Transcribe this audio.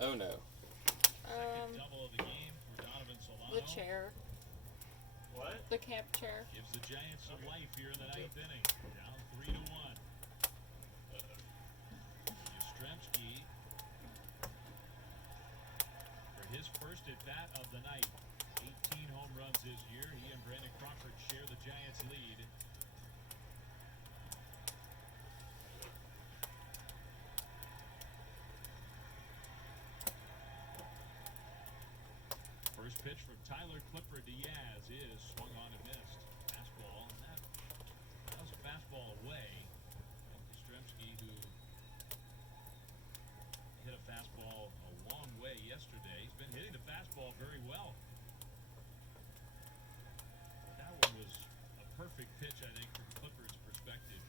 Oh no. The chair. What? The camp chair. Gives the Giants some life here in the ninth inning. Down 3-1. Yastrzemski for his first at bat of the night. 18 home runs this year. He and Brandon Crawford share the Giants' lead. First pitch from Tyler Clipper Diaz is swung on and missed. Fastball, and that was a fastball away. Yastrzemski, who hit a fastball a long way yesterday, he's been hitting the fastball very well. But that one was a perfect pitch, I think, from Clippers' perspective.